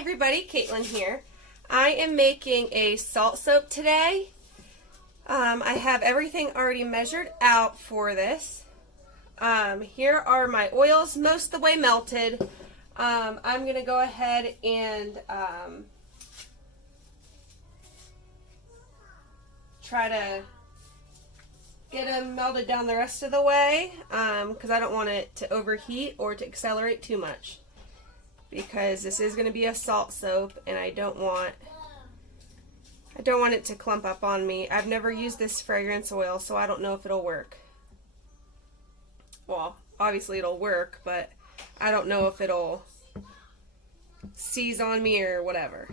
everybody, Caitlin here. I am making a salt soap today. I have everything already measured out for this. Here are my oils, most of the way melted. I'm going to go ahead and try to get them melted down the rest of the way because I don't want it to overheat or to accelerate too much, because this is going to be a salt soap and I don't want it to clump up on me. I've never used this fragrance oil, so I don't know if it'll work. Well, obviously it'll work, but I don't know if it'll seize on me or whatever.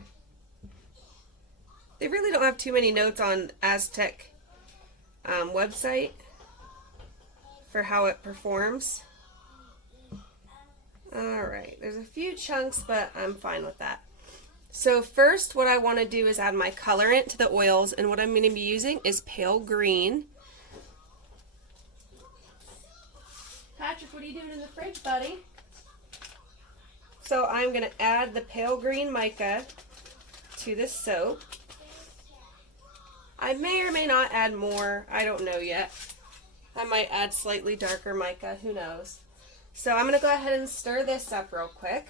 They really don't have too many notes on Aztec website for how it performs. Alright, there's a few chunks, but I'm fine with that. So first, what I want to do is add my colorant to the oils, and what I'm going to be using is pale green. Patrick, what are you doing in the fridge, buddy? So I'm going to add the pale green mica to this soap. I may or may not add more. I don't know yet. I might add slightly darker mica. Who knows? So I'm going to go ahead and stir this up real quick.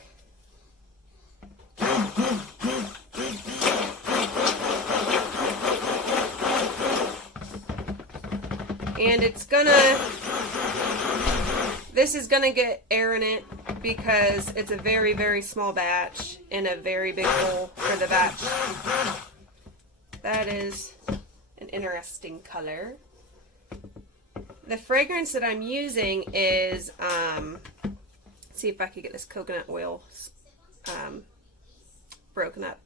And this is gonna get air in it because it's a very, very small batch in a very big bowl for the batch. That is an interesting color. The fragrance that I'm using is, let's see if I could get this coconut oil broken up.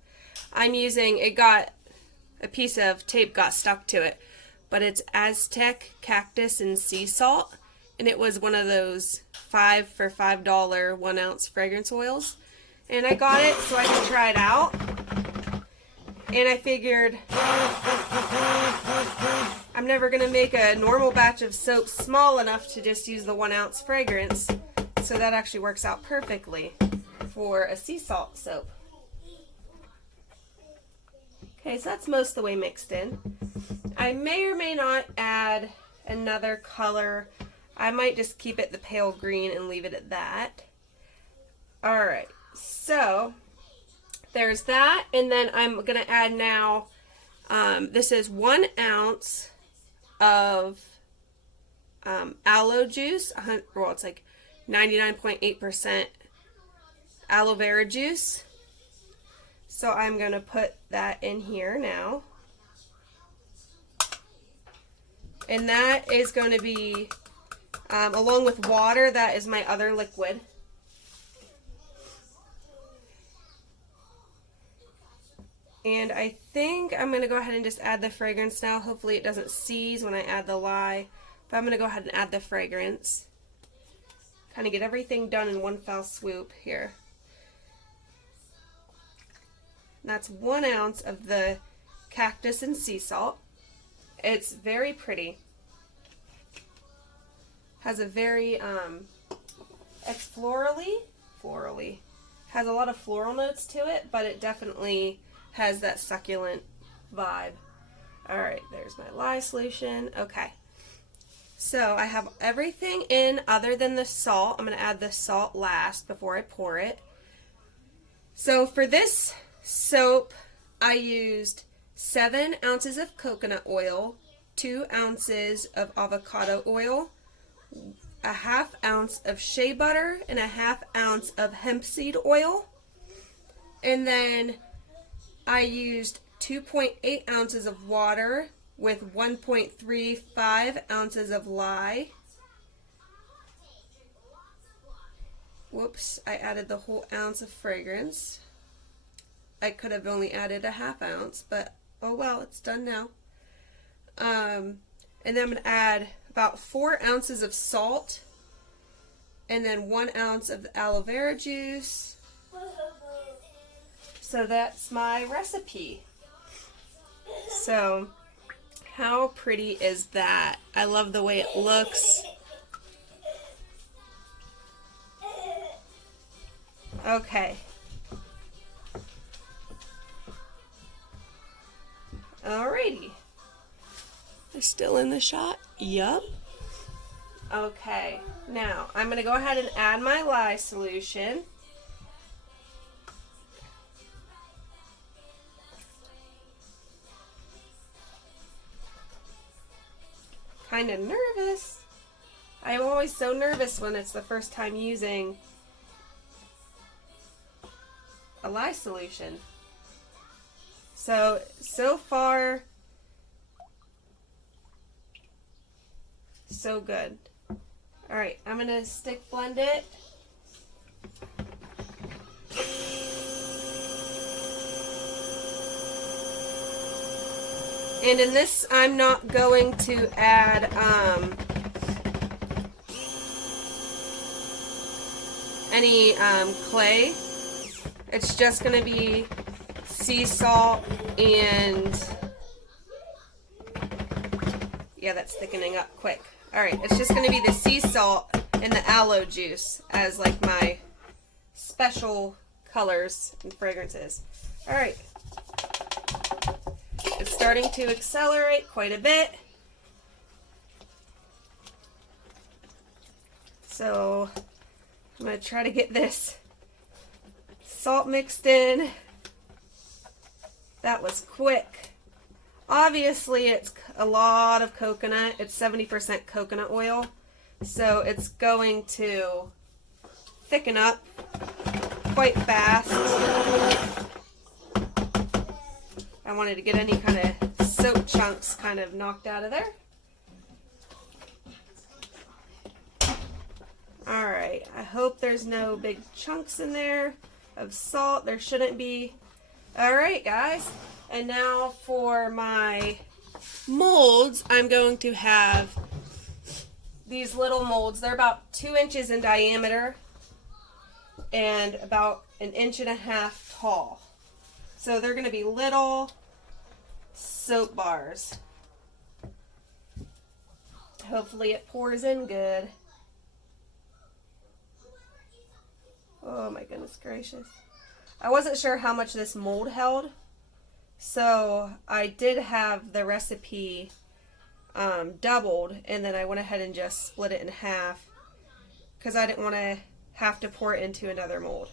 I'm using, it got, a piece of tape got stuck to it, but it's Aztec, Cactus, and Sea Salt, and it was one of those 5 for $5 1 ounce fragrance oils, and I got it so I could try it out, and I figured I'm never going to make a normal batch of soap small enough to just use the 1 ounce fragrance, so that actually works out perfectly for a sea salt soap. Okay, so that's most of the way mixed in. I may or may not add another color. I might just keep it the pale green and leave it at that. Alright, so there's that, and then I'm going to add now, this is 1 ounce of aloe juice, well, it's like 99.8% aloe vera juice. So I'm going to put that in here now. And that is going to be, along with water, that is my other liquid. And I think I'm going to go ahead and just add the fragrance now. Hopefully it doesn't seize when I add the lye. But I'm going to go ahead and add the fragrance. Kind of get everything done in one fell swoop here. That's 1 ounce of the Cactus and Sea Salt. It's very pretty. Has a very, it's florally, has a lot of floral notes to it, but it definitely has that succulent vibe. Alright, there's my lye solution. Okay. So I have everything in other than the salt. I'm going to add the salt last before I pour it. So for this soap, I used 7 ounces of coconut oil, 2 ounces of avocado oil, a half ounce of shea butter, and a half ounce of hemp seed oil. And then I used 2.8 ounces of water with 1.35 ounces of lye. Whoops, I added the whole ounce of fragrance. I could have only added a half ounce, but oh well, it's done now. And then I'm going to add about 4 ounces of salt, and then 1 ounce of aloe vera juice. So that's my recipe. So, how pretty is that? I love the way it looks. Okay. Alrighty. They're still in the shot? Yup. Okay, now I'm going to go ahead and add my lye solution. Kind of nervous. I'm always so nervous when it's the first time using a lye solution. So far, so good. Alright, I'm going to stick blend it. And in this, I'm not going to add any clay. It's just going to be sea salt and, yeah, that's thickening up quick. Alright, it's just going to be the sea salt and the aloe juice as like my special colors and fragrances. Alright. It's starting to accelerate quite a bit. So I'm going to try to get this salt mixed in. That was quick. Obviously it's a lot of coconut. It's 70% coconut oil. So it's going to thicken up quite fast. I wanted to get any kind of soap chunks kind of knocked out of there. Alright, I hope there's no big chunks in there of salt. There shouldn't be. Alright guys, and now for my molds, I'm going to have these little molds. They're about 2 inches in diameter and about 1.5 inches tall. So they're going to be little soap bars. Hopefully it pours in good. Oh my goodness gracious. I wasn't sure how much this mold held, so I did have the recipe doubled, and then I went ahead and just split it in half because I didn't want to have to pour it into another mold.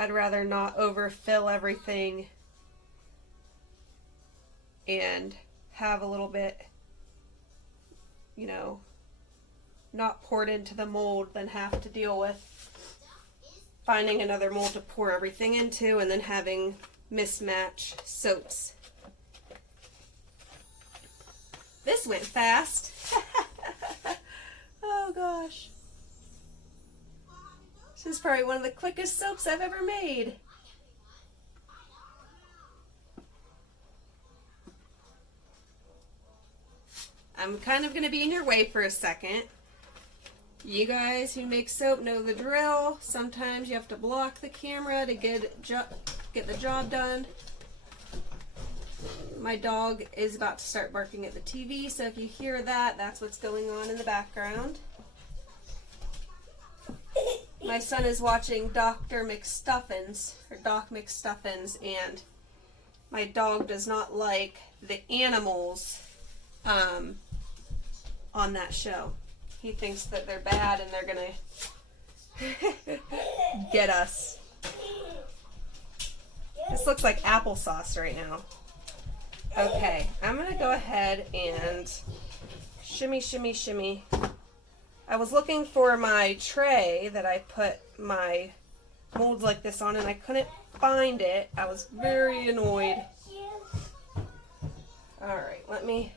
I'd rather not overfill everything and have a little bit, you know, not poured into the mold than have to deal with finding another mold to pour everything into and then having mismatched soaps. This went fast. Oh gosh. This is probably one of the quickest soaps I've ever made. I'm kind of going to be in your way for a second. You guys who make soap know the drill. Sometimes you have to block the camera to get the job done. My dog is about to start barking at the TV, so if you hear that, that's what's going on in the background. My son is watching Dr. McStuffins, or Doc McStuffins, and my dog does not like the animals on that show. He thinks that they're bad and they're gonna get us. This looks like applesauce right now. Okay, I'm gonna go ahead and shimmy, shimmy, shimmy. I was looking for my tray that I put my molds like this on and I couldn't find it. I was very annoyed. Alright, let me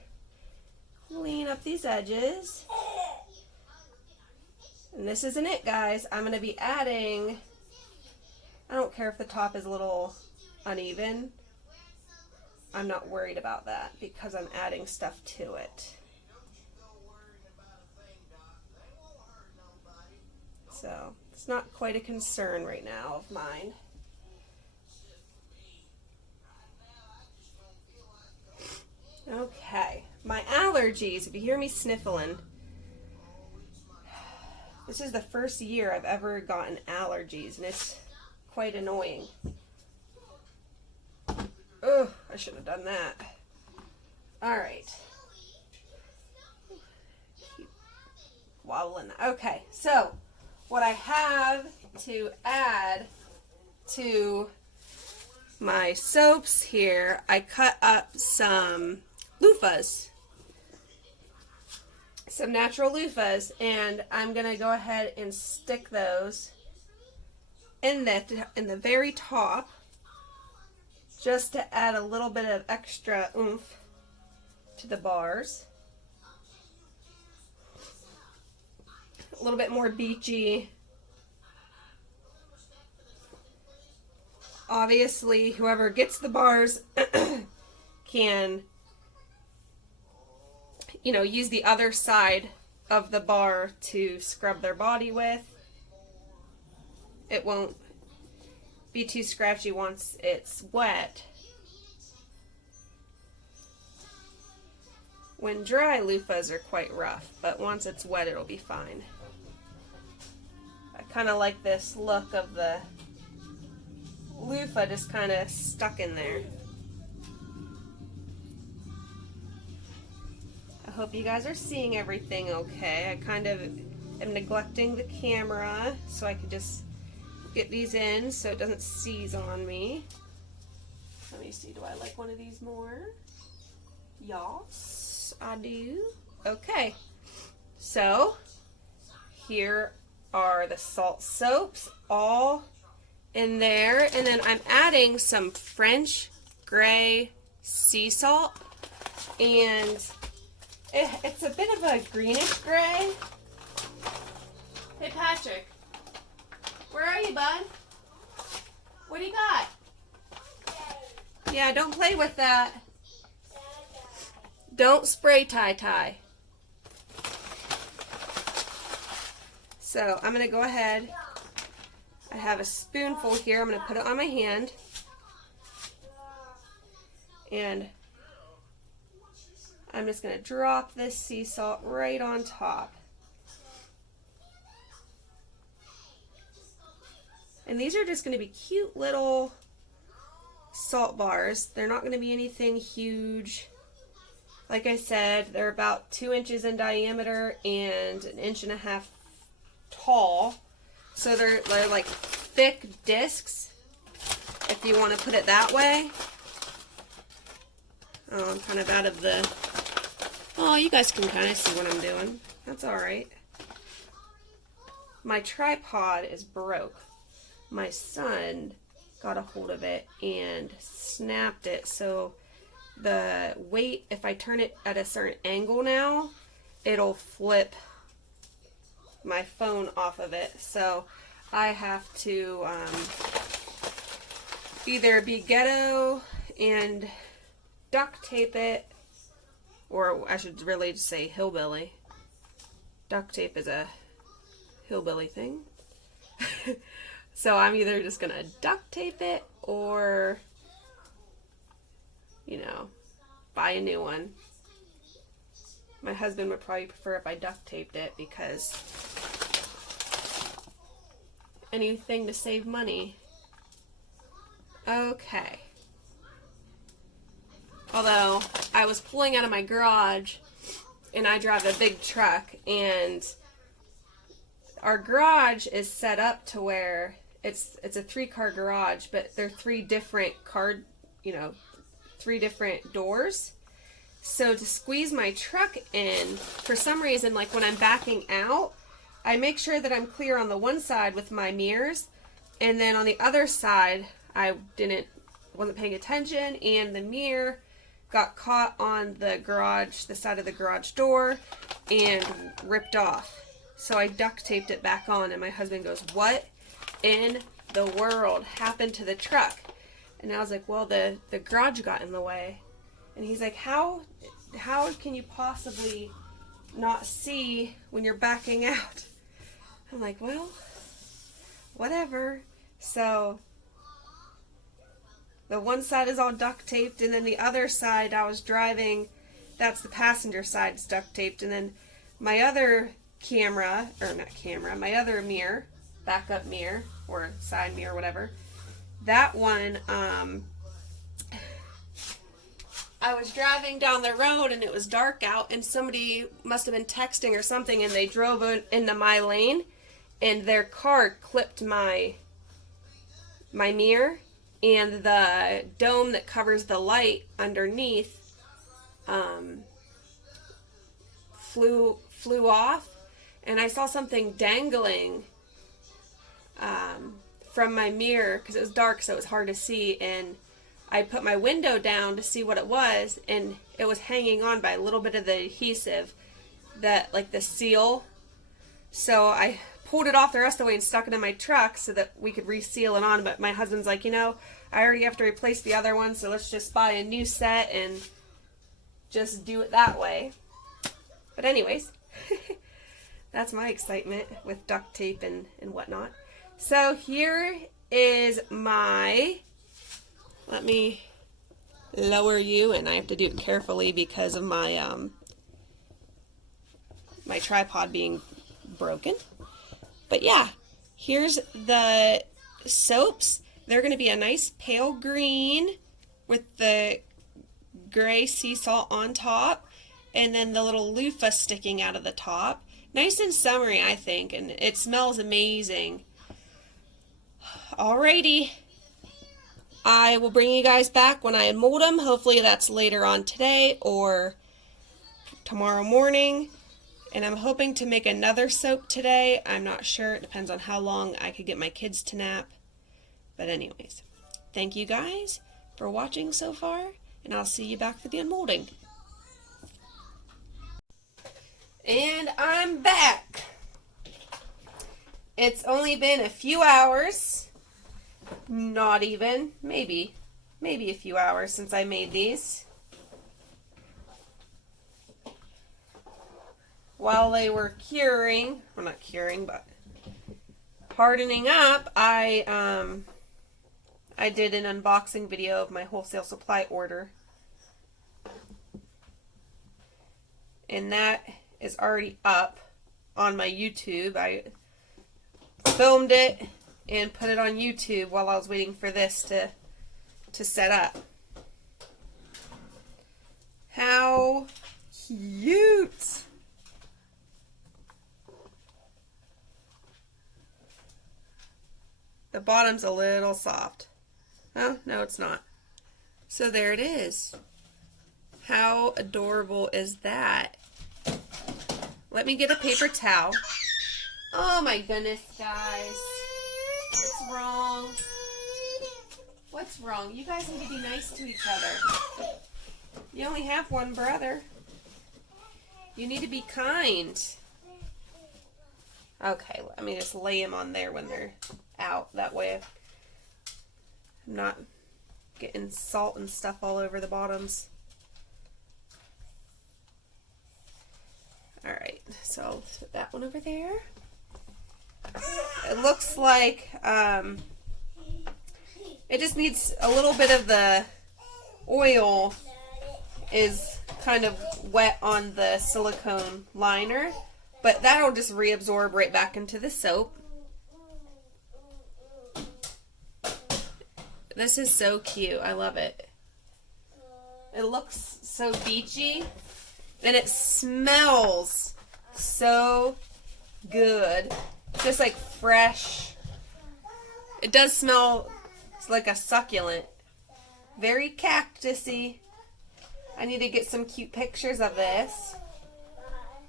clean up these edges. And this isn't it, guys. I'm going to be adding, I don't care if the top is a little uneven. I'm not worried about that because I'm adding stuff to it. So, it's not quite a concern right now of mine. allergies, if you hear me sniffling, this is the first year I've ever gotten allergies, and it's quite annoying. Oh, I shouldn't have done that. Alright. Keep wobbling. Okay, so what I have to add to my soaps here, I cut up some loofahs. Some natural loofahs, and I'm going to go ahead and stick those in the very top, just to add a little bit of extra oomph to the bars. A little bit more beachy. Obviously, whoever gets the bars can, you know, use the other side of the bar to scrub their body with. It won't be too scratchy once it's wet. When dry, loofahs are quite rough, but once it's wet, it'll be fine. I kind of like this look of the loofah just kind of stuck in there. I hope you guys are seeing everything okay. I kind of am neglecting the camera so I can just get these in so it doesn't seize on me. Let me see, do I like one of these more? Yes, I do. Okay, so here are the salt soaps all in there, and then I'm adding some French gray sea salt, and it's a bit of a greenish gray. Hey Patrick, where are you, bud? What do you got? Yeah, don't play with that. Don't spray tie. So I'm going to go ahead. I have a spoonful here. I'm going to put it on my hand. And I'm just going to drop this sea salt right on top. And these are just going to be cute little salt bars. They're not going to be anything huge. Like I said, they're about 2 inches in diameter and 1.5 inches tall. So they're like thick discs, if you want to put it that way. Oh, I'm kind of out of the... Oh, you guys can kind of see what I'm doing. That's alright. My tripod is broke. My son got a hold of it and snapped it, so the weight, if I turn it at a certain angle now, it'll flip my phone off of it. So I have to either be ghetto and duct tape it, or I should really just say hillbilly. Duct tape is a hillbilly thing. So I'm either just gonna duct tape it or, you know, buy a new one. My husband would probably prefer if I duct taped it because anything to save money. Okay. Although I was pulling out of my garage and I drive a big truck, and our garage is set up to where it's a 3-car garage, but they're 3 different doors. So to squeeze my truck in, for some reason, like when I'm backing out, I make sure that I'm clear on the one side with my mirrors, and then on the other side, I wasn't paying attention, and the mirror got caught on the side of the garage door, and ripped off. So I duct taped it back on, and my husband goes, "What in the world happened to the truck?" And I was like, "Well, the garage got in the way." And he's like, how can you possibly not see when you're backing out? I'm like, well, whatever. So the one side is all duct taped, and then the other side I was driving that's the passenger side's duct taped, and then my other my other mirror, backup mirror or side mirror, whatever, that one, I was driving down the road and it was dark out, and somebody must have been texting or something, and they drove into my lane, and their car clipped my mirror, and the dome that covers the light underneath flew off, and I saw something dangling from my mirror because it was dark, so it was hard to see, and I put my window down to see what it was, and it was hanging on by a little bit of the adhesive, that, like, the seal. So I pulled it off the rest of the way and stuck it in my truck so that we could reseal it on. But my husband's like, you know, I already have to replace the other one, so let's just buy a new set and just do it that way. But anyways, that's my excitement with duct tape and whatnot. So here is my, let me lower you, and I have to do it carefully because of my my tripod being broken. But yeah, here's the soaps. They're going to be a nice pale green with the gray sea salt on top, and then the little loofah sticking out of the top. Nice and summery, I think, and it smells amazing. Alrighty. I will bring you guys back when I mold them. Hopefully that's later on today or tomorrow morning. And I'm hoping to make another soap today. I'm not sure. It depends on how long I could get my kids to nap. But anyways, thank you guys for watching so far, and I'll see you back for the unmolding. And I'm back. It's only been a few hours. Not even. Maybe a few hours since I made these. While they were curing, well, not curing, but hardening up, I did an unboxing video of my wholesale supply order. And that is already up on my YouTube. I filmed it and put it on YouTube while I was waiting for this to set up. How cute! The bottom's a little soft. Oh, no, it's not. So there it is. How adorable is that? Let me get a paper towel. Oh my goodness, guys. What's wrong? What's wrong? You guys need to be nice to each other. You only have one brother. You need to be kind. Okay, let me just lay him on there when they're out. That way I'm not getting salt and stuff all over the bottoms. Alright, so I'll put that one over there. It looks like it just needs a little bit of the oil is kind of wet on the silicone liner, but that'll just reabsorb right back into the soap. This is so cute. I love it. It looks so beachy, and it smells so good. Just like fresh. It does smell like a succulent. Very cactusy. I need to get some cute pictures of this.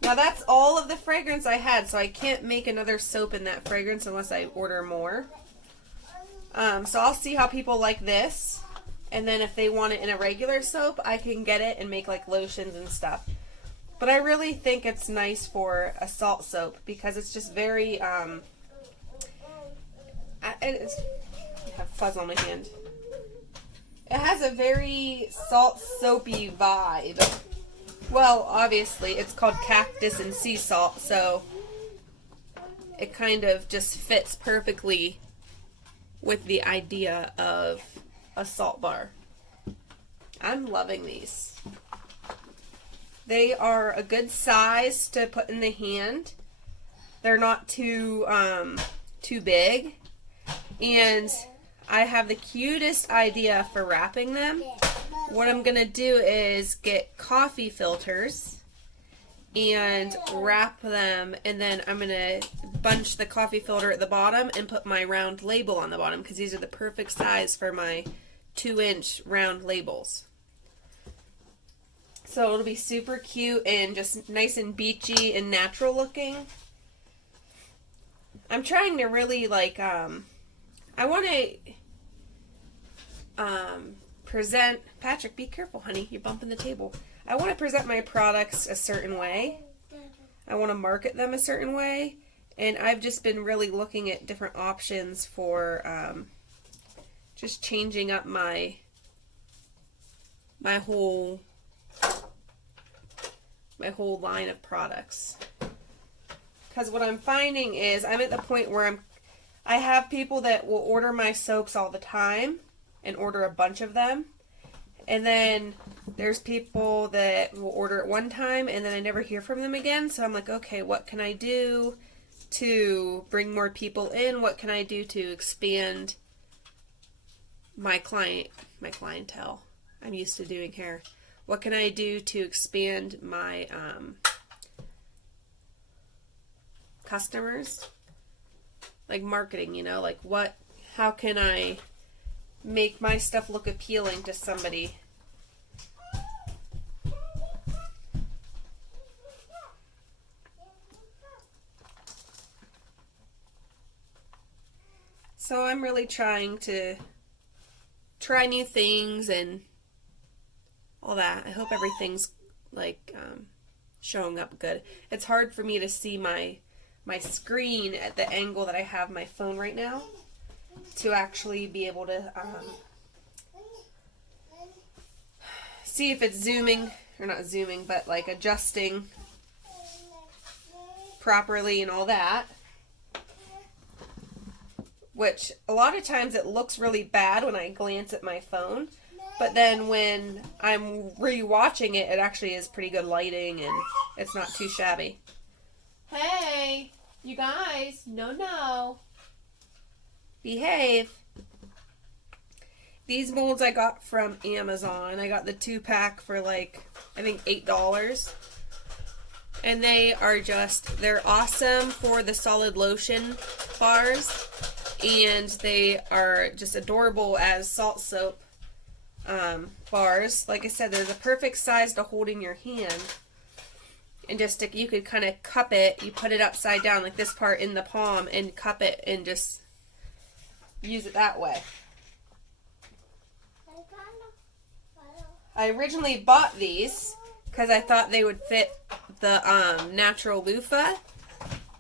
Now that's all of the fragrance I had, so I can't make another soap in that fragrance unless I order more. So I'll see how people like this, and then if they want it in a regular soap, I can get it and make like lotions and stuff. But I really think it's nice for a salt soap because it's just very, I have fuzz on my hand. It has a very salt soapy vibe. Well, obviously it's called Cactus and sea salt, so it kind of just fits perfectly with the idea of a salt bar. I'm loving these. They are a good size to put in the hand. They're not too big. And I have the cutest idea for wrapping them. What I'm going to do is get coffee filters and wrap them, and then I'm going to bunch the coffee filter at the bottom and put my round label on the bottom, because these are the perfect size for my 2-inch round labels. So it'll be super cute and just nice and beachy and natural looking. I'm trying to really I want to present, Patrick, be careful, honey, you're bumping the table. I want to present my products a certain way. I want to market them a certain way, and I've just been really looking at different options for just changing up my whole line of products. Because what I'm finding is I'm at the point where I have people that will order my soaps all the time and order a bunch of them. And then there's people that will order it one time and then I never hear from them again. So I'm like, okay, what can I do to bring more people in? What can I do to expand my clientele? I'm used to doing hair. What can I do to expand my customers? Like marketing, you know, like how can I make my stuff look appealing to somebody? So I'm really trying to try new things and all that. I hope everything's showing up good. It's hard for me to see my screen at the angle that I have my phone right now to actually be able to see if it's zooming, or not zooming, but like adjusting properly and all that. Which a lot of times it looks really bad when I glance at my phone, but then when I'm re-watching it, it actually is pretty good lighting and it's not too shabby. Hey, you guys, no. Behave. These molds I got from Amazon. I got the 2-pack for I think $8. And they're awesome for the solid lotion bars. And they are just adorable as salt soap bars. Like I said, they're the perfect size to hold in your hand. And you could kind of cup it. You put it upside down, like this part in the palm, and cup it and just use it that way. I originally bought these because I thought they would fit the natural loofah.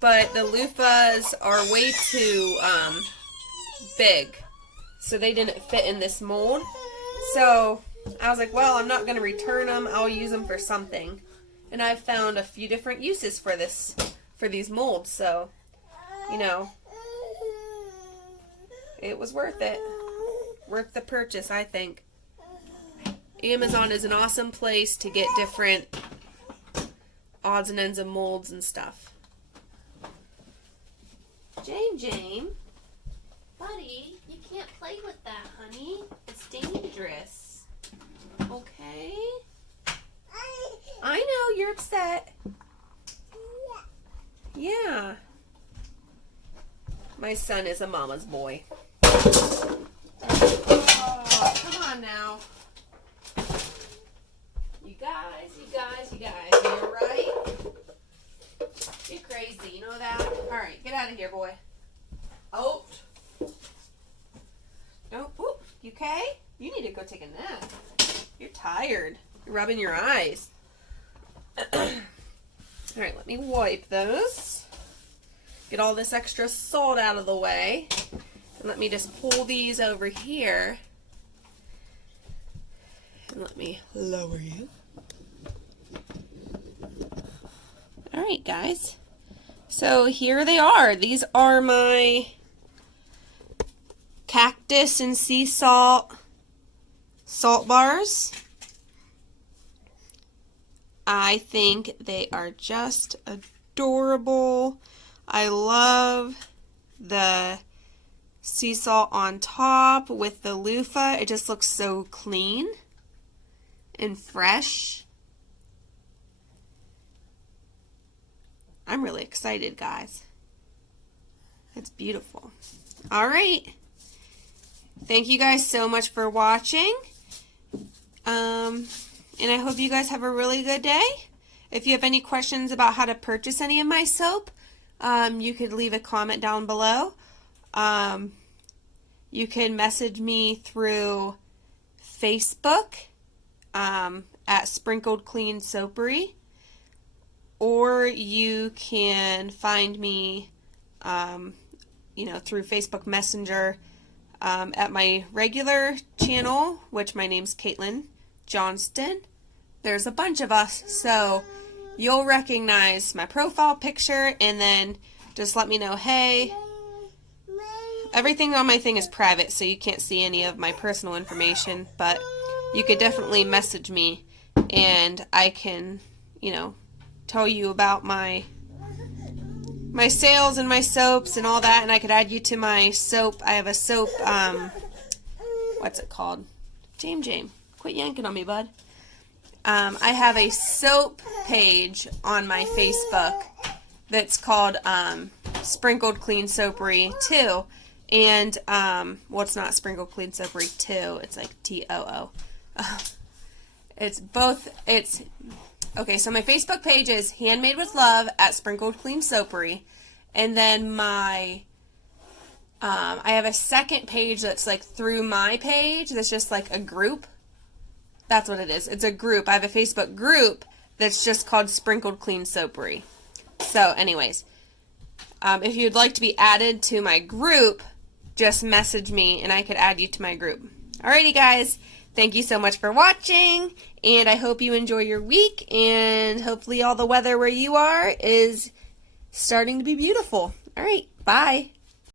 But the loofahs are way too big, so they didn't fit in this mold. So I was like, well, I'm not going to return them. I'll use them for something. And I've found a few different uses for these molds. So, you know, it was worth it. Worth the purchase, I think. Amazon is an awesome place to get different odds and ends of molds and stuff. Jane, buddy, you can't play with that, honey. It's dangerous. Okay? I know, you're upset. Yeah. My son is a mama's boy. Oh, come on now. You guys, you're right. You're crazy, you know that? Alright, get out of here, boy. Oh. Oh, whoop. You okay? You need to go take a nap. You're tired. You're rubbing your eyes. Alright, let me wipe those. Get all this extra salt out of the way. And let me just pull these over here. And let me lower you. Alright, guys. So here they are. These are my Cactus and sea salt bars. I think they are just adorable. I love the sea salt on top with the loofah. It just looks so clean and fresh. I'm really excited, guys. It's beautiful. All right. Thank you guys so much for watching. And I hope you guys have a really good day. If you have any questions about how to purchase any of my soap, you could leave a comment down below. You can message me through Facebook at Sprinkled Clean Soapery, or you can find me through Facebook Messenger at my regular channel, which my name's Caitlin Johnston. There's a bunch of us, so you'll recognize my profile picture, and then just let me know, hey, everything on my thing is private, so you can't see any of my personal information, but you could definitely message me, and I can, tell you about my sales and my soaps and all that, and I could add you to my soap. I have a soap, what's it called? James, quit yanking on me, bud. I have a soap page on my Facebook that's called Sprinkled Clean Soapery 2. And, it's not Sprinkled Clean Soapery 2. It's like TOO. Okay, so my Facebook page is Handmade with Love at Sprinkled Clean Soapery. And then I have a second page that's like through my page that's just like a group. That's what it is. It's a group. I have a Facebook group that's just called Sprinkled Clean Soapery. So anyways, if you'd like to be added to my group, just message me and I could add you to my group. Alrighty guys, thank you so much for watching, and I hope you enjoy your week, and hopefully all the weather where you are is starting to be beautiful. Alright, bye.